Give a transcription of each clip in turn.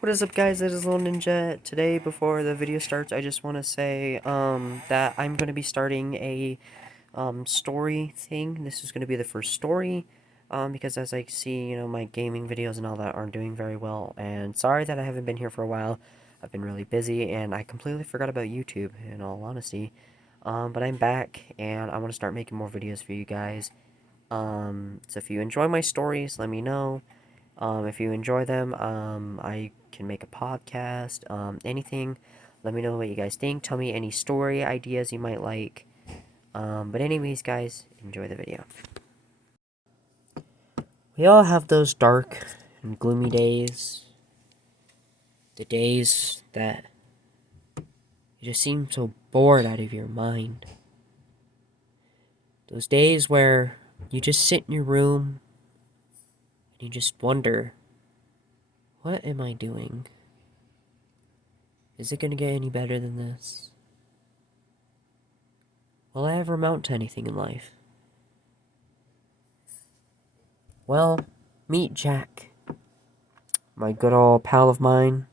What is up, guys? It is Little Ninja. Today, before the video starts, I just want to say that I'm going to be starting a story thing. This is going to be the first story because as I see, my gaming videos and all that aren't doing very well. And sorry that I haven't been here for a while. I've been really busy and I completely forgot about YouTube, in all honesty. But I'm back and I want to start making more videos for you guys. So if you enjoy my stories, let me know. If you enjoy them, I can make a podcast, anything. Let me know what you guys think. Tell me any story ideas you might like. But anyways, guys, enjoy the video. We all have those dark and gloomy days. The days that you just seem so bored out of your mind. Those days where you just sit in your room and you just wonder, what am I doing? Is it gonna get any better than this? Will I ever amount to anything in life? Well, meet Jack, my good old pal of mine.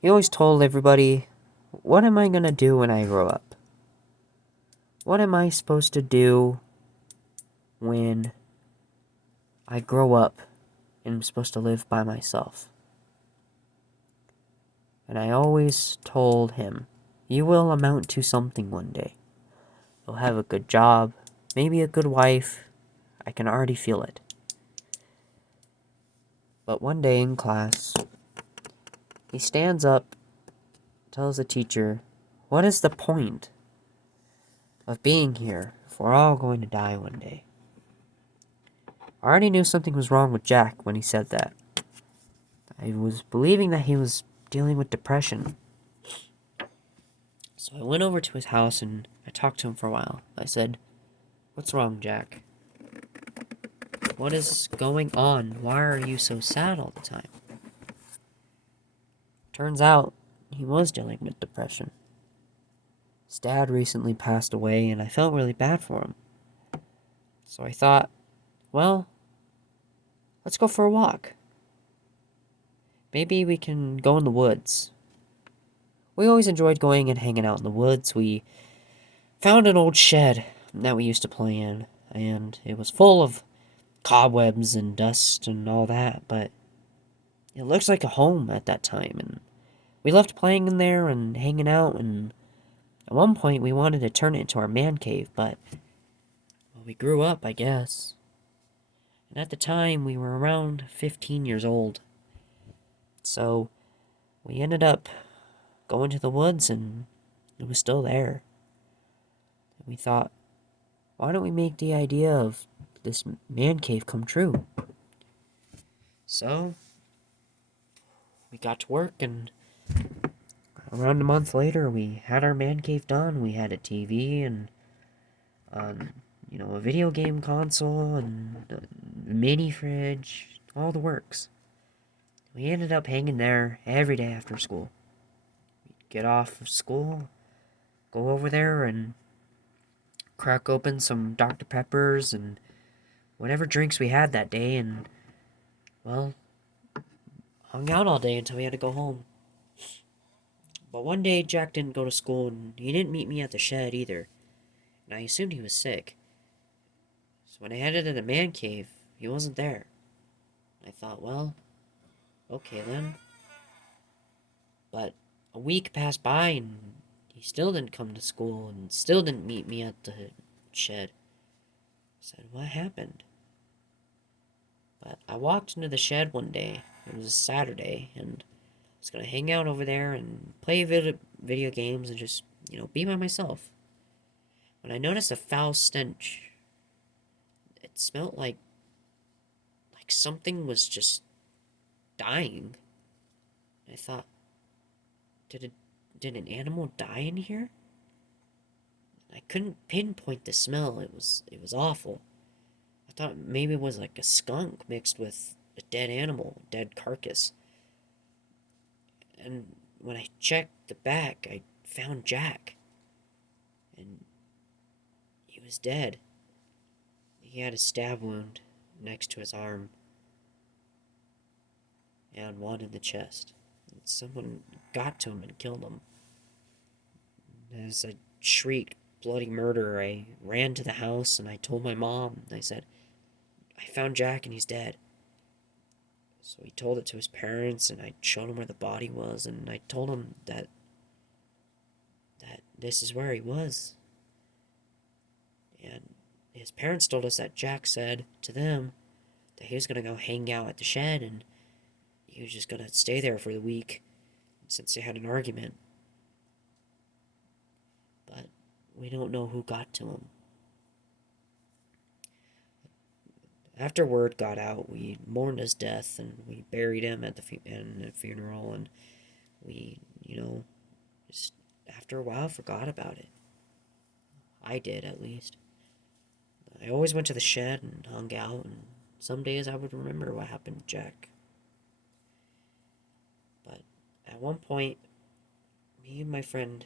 He always told everybody, what am I gonna do when I grow up? What am I supposed to do when I grow up and I'm supposed to live by myself? And I always told him, you will amount to something one day. You'll have a good job, maybe a good wife. I can already feel it. But one day in class, he stands up, tells the teacher, what is the point of being here if we're all going to die one day? I already knew something was wrong with Jack when he said that. I was believing that he was dealing with depression. So I went over to his house and I talked to him for a while. I said, what's wrong, Jack? What is going on? Why are you so sad all the time? Turns out, he was dealing with depression. His dad recently passed away and I felt really bad for him. So I thought, well, let's go for a walk. Maybe we can go in the woods. We always enjoyed going and hanging out in the woods. We found an old shed that we used to play in, and it was full of cobwebs and dust and all that, but it looks like a home at that time, and we loved playing in there and hanging out, and at one point we wanted to turn it into our man cave, but well, we grew up, I guess. And at the time, we were around 15 years old. So we ended up going to the woods, and it was still there. And we thought, why don't we make the idea of this man cave come true? So we got to work, and around a month later, we had our man cave done. We had a TV and, a video game console and a mini fridge, all the works. We ended up hanging there every day after school. We'd get off of school, go over there and crack open some Dr. Peppers and whatever drinks we had that day, and, well, hung out all day until we had to go home. But one day, Jack didn't go to school, and he didn't meet me at the shed either, and I assumed he was sick. So when I headed to the man cave, he wasn't there. I thought, well, okay then. But a week passed by, and he still didn't come to school, and still didn't meet me at the shed. I said, what happened? But I walked into the shed one day. It was a Saturday, and I was gonna hang out over there and play video games and just, be by myself. When I noticed a foul stench, it smelled like something was just dying. I thought, did it did an animal die in here? I couldn't pinpoint the smell. It was awful. I thought maybe it was like a skunk mixed with a dead animal, a dead carcass. And when I checked the back, I found Jack. And he was dead. He had a stab wound next to his arm. and one in the chest. And someone got to him and killed him. As I shrieked bloody murder, I ran to the house and I told my mom. I said, I found Jack and he's dead. So he told it to his parents, and I showed him where the body was, and I told him that this is where he was. And his parents told us that Jack said to them that he was going to go hang out at the shed, and he was just going to stay there for the week since they had an argument. But we don't know who got to him. After word got out, we mourned his death, and we buried him at the funeral, and we, just after a while forgot about it. I did, at least. I always went to the shed and hung out, and some days I would remember what happened to Jack. But at one point, me and my friend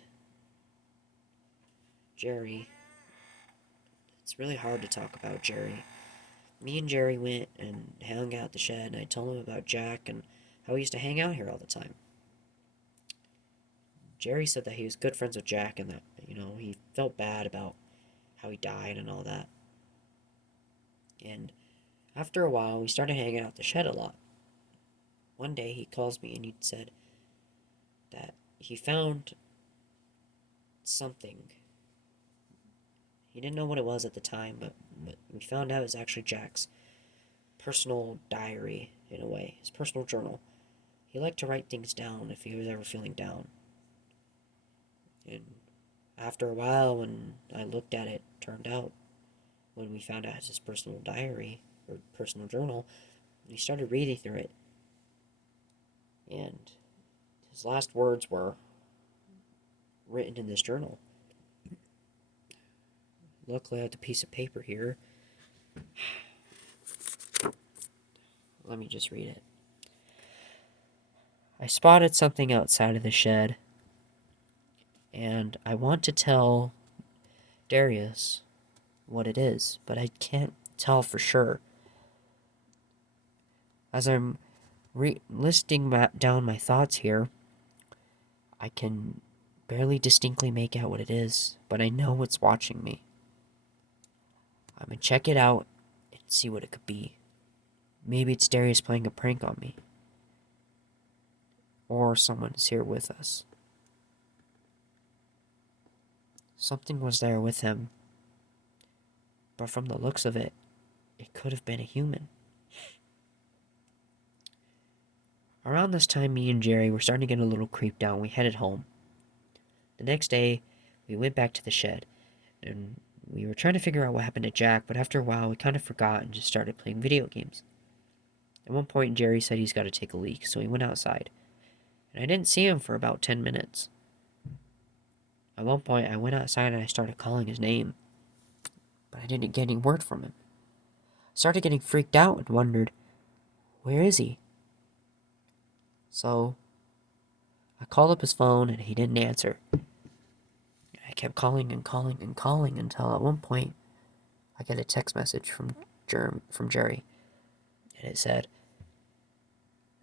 Jerry, it's really hard to talk about Jerry. Me and Jerry went and hung out at the shed, and I told him about Jack and how he used to hang out here all the time. Jerry said that he was good friends with Jack and that, he felt bad about how he died and all that. And after a while, we started hanging out at the shed a lot. One day, he calls me and he said that he found something. He didn't know what it was at the time, but we found out it was actually Jack's personal diary, in a way, his personal journal. He liked to write things down if he was ever feeling down. And after a while, when I looked at it, turned out, when we found out it was his personal diary, or personal journal, we started reading through it. And his last words were written in this journal. Luckily, I have the piece of paper here. Let me just read it. I spotted something outside of the shed, and I want to tell Darius what it is, but I can't tell for sure. As I'm listing down my thoughts here, I can barely distinctly make out what it is, but I know it's watching me. I'm gonna check it out and see what it could be. Maybe it's Darius playing a prank on me. Or someone is here with us. Something was there with him. But from the looks of it, it could have been a human. Around this time, me and Jerry were starting to get a little creeped out, and we headed home. The next day, we went back to the shed, and we were trying to figure out what happened to Jack, but after a while, we kind of forgot and just started playing video games. At one point, Jerry said he's got to take a leak, so he went outside. And I didn't see him for about 10 minutes. At one point, I went outside and I started calling his name, but I didn't get any word from him. I started getting freaked out and wondered, where is he? So, I called up his phone and he didn't answer. I kept calling and calling and calling until at one point, I get a text message from Jerry. And it said,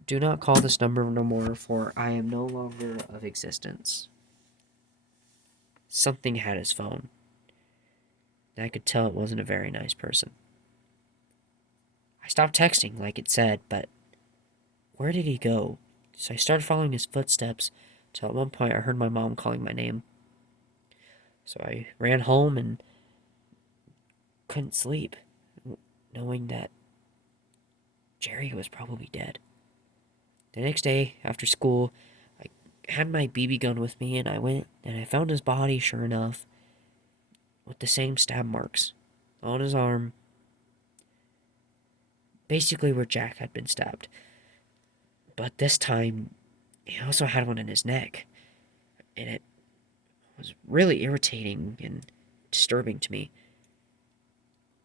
do not call this number no more, for I am no longer of existence. Something had his phone. And I could tell it wasn't a very nice person. I stopped texting like it said, but where did he go? So I started following his footsteps till at one point I heard my mom calling my name. So I ran home and couldn't sleep, knowing that Jerry was probably dead. The next day, after school, I had my BB gun with me, and I went and I found his body, sure enough, with the same stab marks on his arm, basically where Jack had been stabbed. But this time, he also had one in his neck, and it was really irritating and disturbing to me.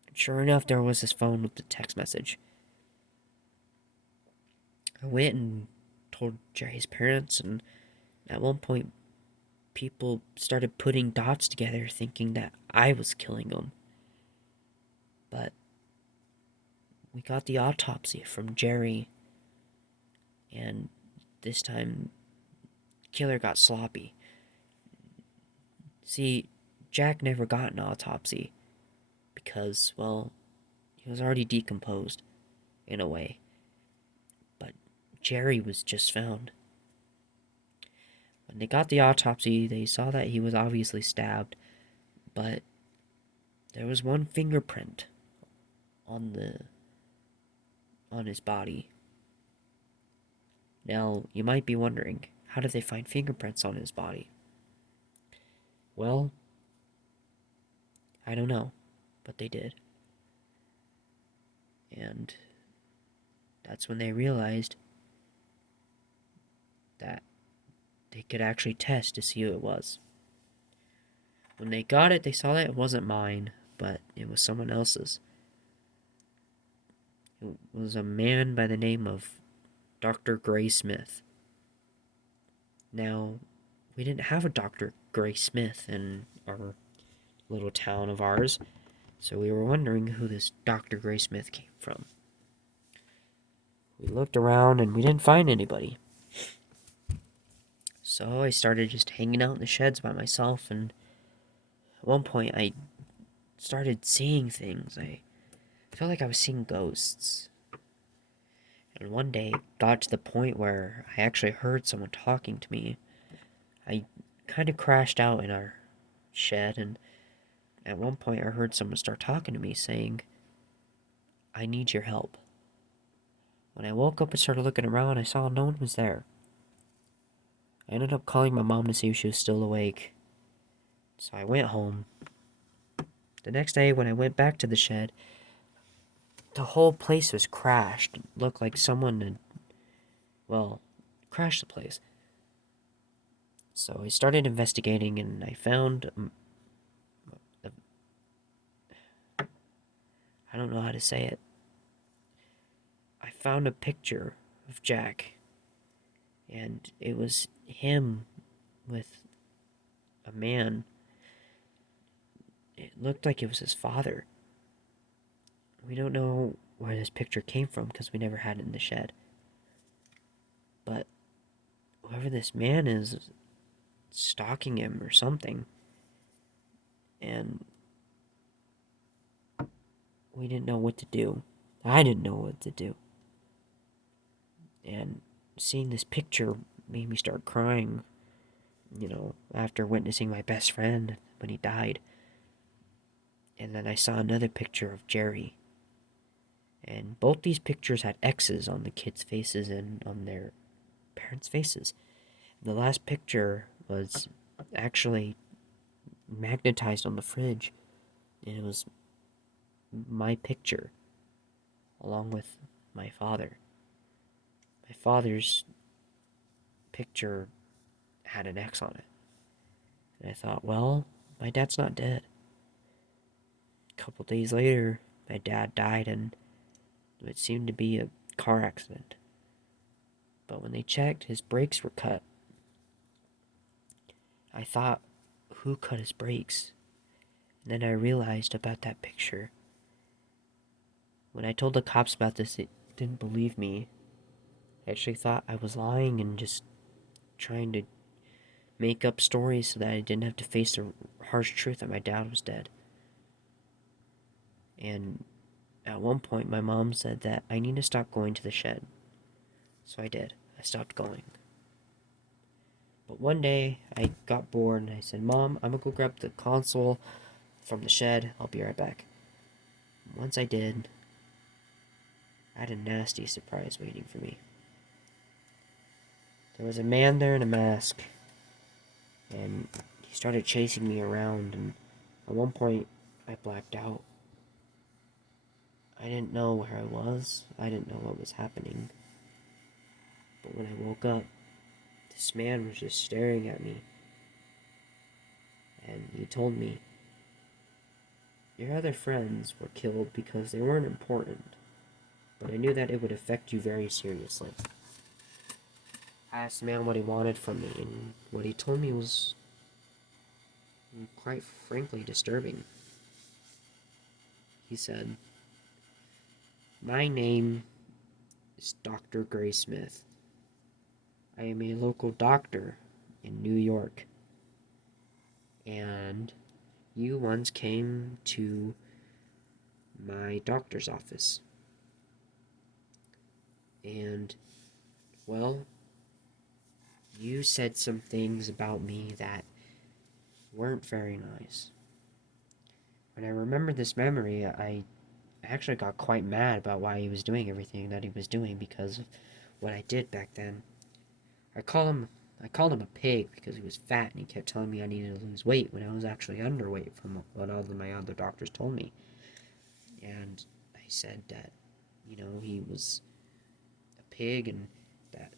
And sure enough, there was his phone with the text message. I went and told Jerry's parents, and at one point, people started putting dots together thinking that I was killing him. But we got the autopsy from Jerry, And this time, killer got sloppy. See, Jack never got an autopsy because, well, he was already decomposed in a way. But Jerry was just found. When they got the autopsy, they saw that he was obviously stabbed, but there was one fingerprint on his body. Now, you might be wondering, how did they find fingerprints on his body? Well, I don't know, but they did. And that's when they realized that they could actually test to see who it was. When they got it, they saw that it wasn't mine, but it was someone else's. It was a man by the name of Dr. Gray Smith. Now, we didn't have a Dr. Gray Smith in our little town of ours, so we were wondering who this Dr. Gray Smith came from. We looked around and we didn't find anybody. So I started just hanging out in the sheds by myself, and at one point I started seeing things. I felt like I was seeing ghosts. And one day it got to the point where I actually heard someone talking to me. I kind of crashed out in our shed, and at one point I heard someone start talking to me saying, "I need your help." When I woke up and started looking around, I saw no one was there. I ended up calling my mom to see if she was still awake. So I went home. The next day, when I went back to the shed, the whole place was crashed. It looked like someone had, well, crashed the place. So I started investigating, and I found I don't know how to say it. I found a picture of Jack, and it was him with a man. It looked like it was his father. We don't know where this picture came from because we never had it in the shed. But whoever this man is stalking him or something. And we didn't know what to do. I didn't know what to do. And seeing this picture made me start crying, after witnessing my best friend when he died. And then I saw another picture of Jerry. And both these pictures had X's on the kids' faces and on their parents' faces. The last picture was actually magnetized on the fridge, and it was my picture along with my father. My father's picture had an X on it. And I thought, well, my dad's not dead. A couple days later, my dad died, and it seemed to be a car accident. But when they checked, his brakes were cut. I thought, who cut his brakes? And then I realized about that picture. When I told the cops about this, they didn't believe me. I actually thought I was lying and just trying to make up stories so that I didn't have to face the harsh truth that my dad was dead. And at one point, my mom said that I need to stop going to the shed. So I did. I stopped going. But one day, I got bored and I said, "Mom, I'm gonna go grab the console from the shed. I'll be right back." Once I did, I had a nasty surprise waiting for me. There was a man there in a mask, and he started chasing me around, and at one point, I blacked out. I didn't know where I was. I didn't know what was happening. But when I woke up, this man was just staring at me. And he told me, "Your other friends were killed because they weren't important. But I knew that it would affect you very seriously." I asked the man what he wanted from me, and what he told me was quite frankly disturbing. He said, "My name is Dr. Gray Smith, I am a local doctor in New York, and you once came to my doctor's office. And, well, you said some things about me that weren't very nice. When I remember this memory, I actually got quite mad about why he was doing everything that he was doing because of what I did back then. I called him I called him a pig because he was fat and he kept telling me I needed to lose weight when I was actually underweight from what all of my other doctors told me. And I said that, he was a pig and that,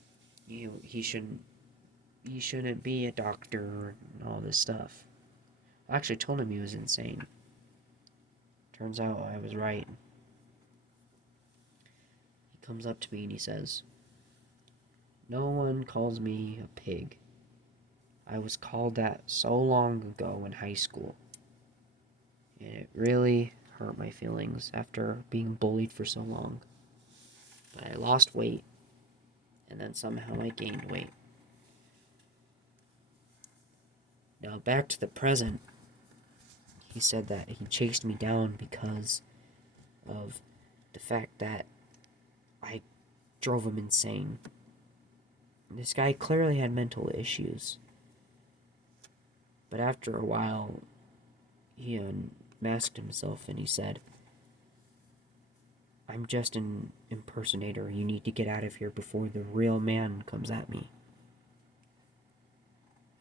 he shouldn't be a doctor and all this stuff. I actually told him he was insane. Turns out I was right. He comes up to me and he says, "No one calls me a pig. I was called that so long ago in high school. And it really hurt my feelings after being bullied for so long. But I lost weight, and then somehow I gained weight. Now back to the present. He said that he chased me down because of the fact that I drove him insane. This guy clearly had mental issues. But after a while, he unmasked himself and he said, "I'm just an impersonator. You need to get out of here before the real man comes at me."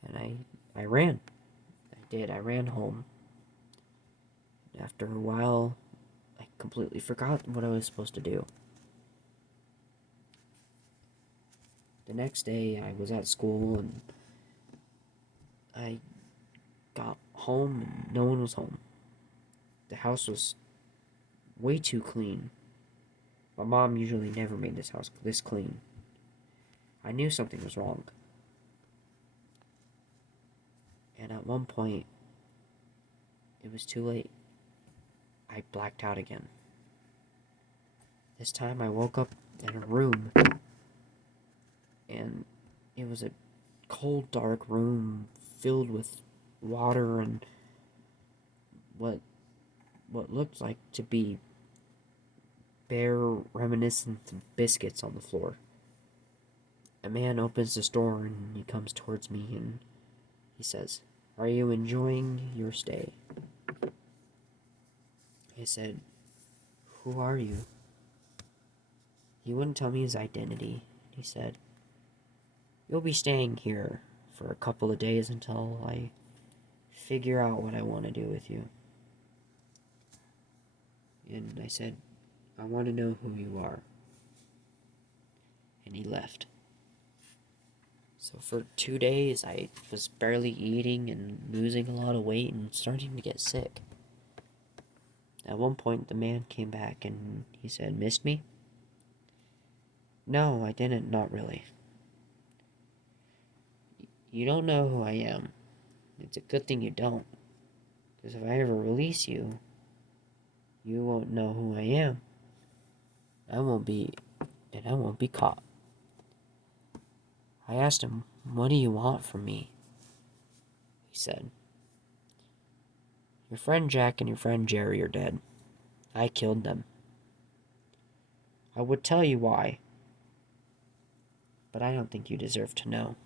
And I ran. I did. I ran home. After a while, I completely forgot what I was supposed to do. The next day, I was at school and I got home and no one was home. The house was way too clean. My mom usually never made this house this clean. I knew something was wrong. And at one point, it was too late. I blacked out again. This time I woke up in a room, and it was a cold, dark room filled with water and what looked like to be bare reminiscent of biscuits on the floor. A man opens this door and he comes towards me and he says, "Are you enjoying your stay?" I said, "Who are you?" He wouldn't tell me his identity. He said, "You'll be staying here for a couple of days until I figure out what I want to do with you." And I said, "I want to know who you are." And he left. So for 2 days, I was barely eating and losing a lot of weight and starting to get sick. At one point, the man came back and he said, "Missed me?" "No, I didn't, not really." "You don't know who I am. It's a good thing you don't. Because if I ever release you, you won't know who I am. I won't be caught." I asked him, "What do you want from me?" He said, "Your friend Jack and your friend Jerry are dead. I killed them. I would tell you why, but I don't think you deserve to know."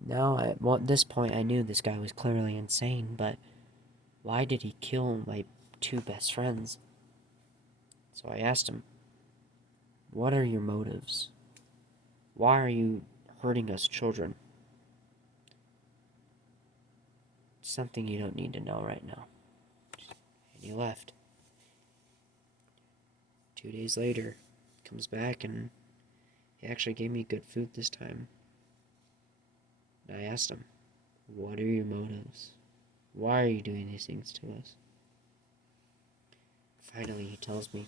Now, at this point, I knew this guy was clearly insane, but why did he kill my two best friends? So I asked him, "What are your motives? Why are you hurting us children?" "Something you don't need to know right now." And he left. 2 days later, he comes back and he actually gave me good food this time. And I asked him, "What are your motives? Why are you doing these things to us?" Finally, he tells me,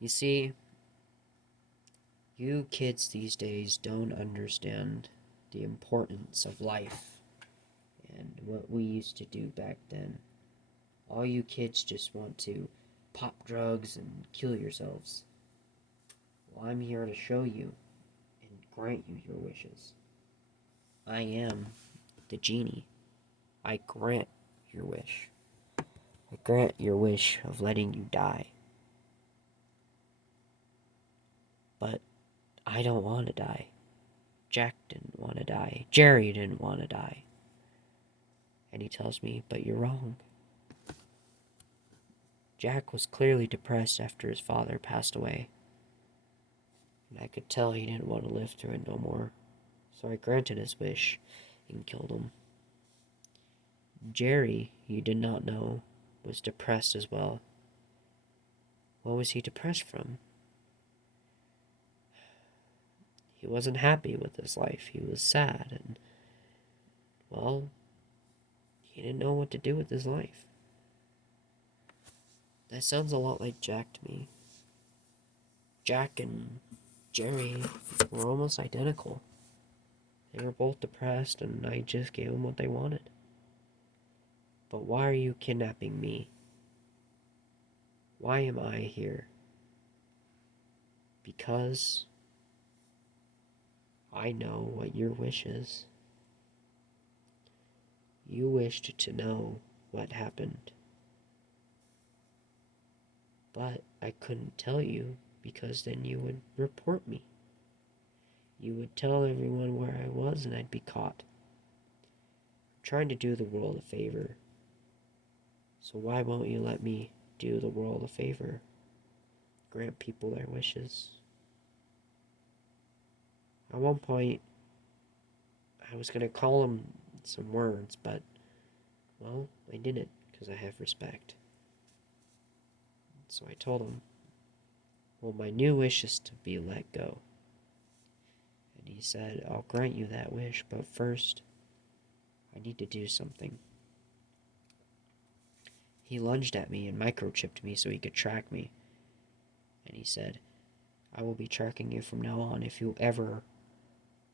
"You see, you kids these days don't understand the importance of life and what we used to do back then. All you kids just want to pop drugs and kill yourselves. I'm here to show you and grant you your wishes. I am the genie. I grant your wish. I grant your wish of letting you die. But I don't want to die. Jack didn't want to die. Jerry didn't want to die. And he tells me, but you're wrong. Jack was clearly depressed after his father passed away. And I could tell he didn't want to live through it no more. So I granted his wish and killed him. Jerry, you did not know, was depressed as well. What was he depressed from? He wasn't happy with his life. He was sad and, well, he didn't know what to do with his life. That sounds a lot like Jack to me. Jack and Jerry were almost identical. They were both depressed, and I just gave them what they wanted. But why are you kidnapping me? Why am I here? Because I know what your wish is. You wished to know what happened. But I couldn't tell you because then you would report me. You would tell everyone where I was and I'd be caught. I'm trying to do the world a favor. So why won't you let me do the world a favor? Grant people their wishes. At one point, I was going to call him some words, but, well, I didn't because I have respect. So I told him, well, my new wish is to be let go. And he said, I'll grant you that wish, but first, I need to do something. He lunged at me and microchipped me so he could track me. And he said, I will be tracking you from now on. If you ever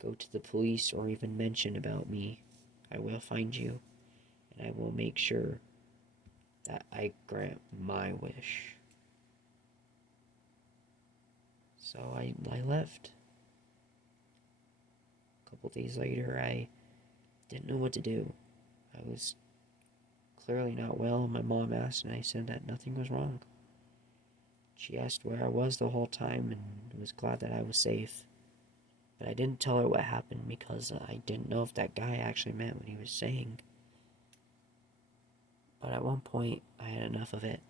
go to the police or even mention about me, I will find you, and I will make sure that I grant my wish. So I left. A couple days later, I didn't know what to do. I was clearly not well. My mom asked, and I said that nothing was wrong. She asked where I was the whole time and was glad that I was safe. But I didn't tell her what happened because I didn't know if that guy actually meant what he was saying. But at one point, I had enough of it.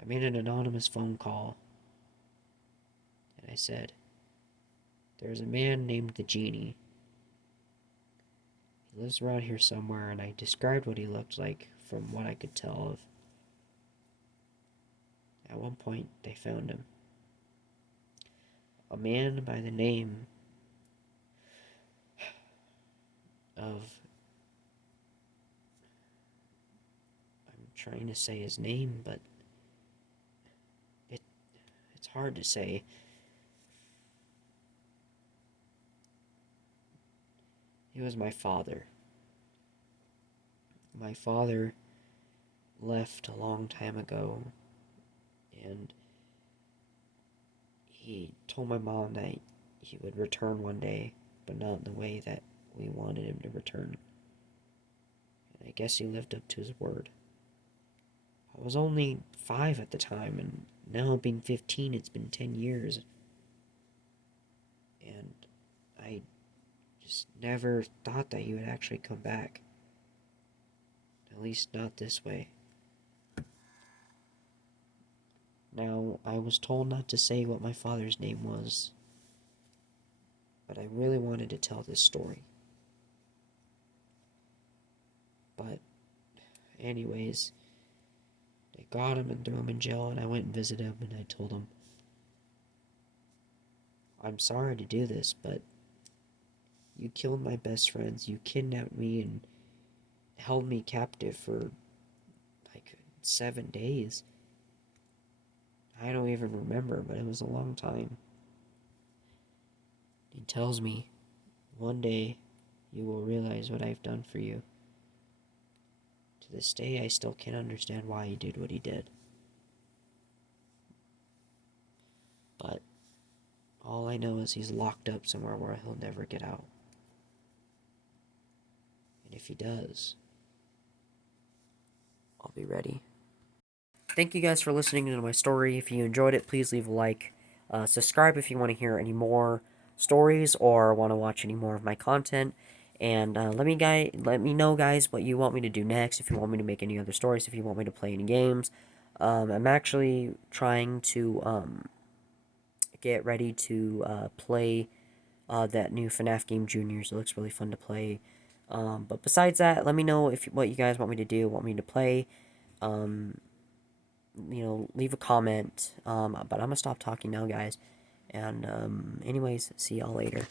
I made an anonymous phone call. And I said, there's a man named the Genie. He lives around here somewhere, and I described what he looked like from what I could tell of. At one point, they found him. A man by the name of... I'm trying to say his name, but it's hard to say. He was my father. My father left a long time ago, and he told my mom that he would return one day, but not in the way that we wanted him to return. And I guess he lived up to his word. I was only 5 at the time, and now being 15, it's been 10 years. And I just never thought that he would actually come back. At least not this way. Now, I was told not to say what my father's name was, but I really wanted to tell this story. But, anyways, they got him and threw him in jail, and I went and visited him, and I told him, I'm sorry to do this, but you killed my best friends, you kidnapped me and held me captive for, 7 days. I don't even remember, but it was a long time. He tells me, one day you will realize what I've done for you. To this day, I still can't understand why he did what he did. But I know is he's locked up somewhere where he'll never get out. And if he does, I'll be ready. Thank you guys for listening to my story. If you enjoyed it, please leave a like. Subscribe if you want to hear any more stories or want to watch any more of my content. And let me know, guys, what you want me to do next. If you want me to make any other stories, if you want me to play any games. I'm actually trying to get ready to play that new FNAF game Juniors. It looks really fun to play. But besides that, let me know what you guys want me to do, want me to play. Leave a comment. But I'm gonna stop talking now, guys. And anyways, see y'all later.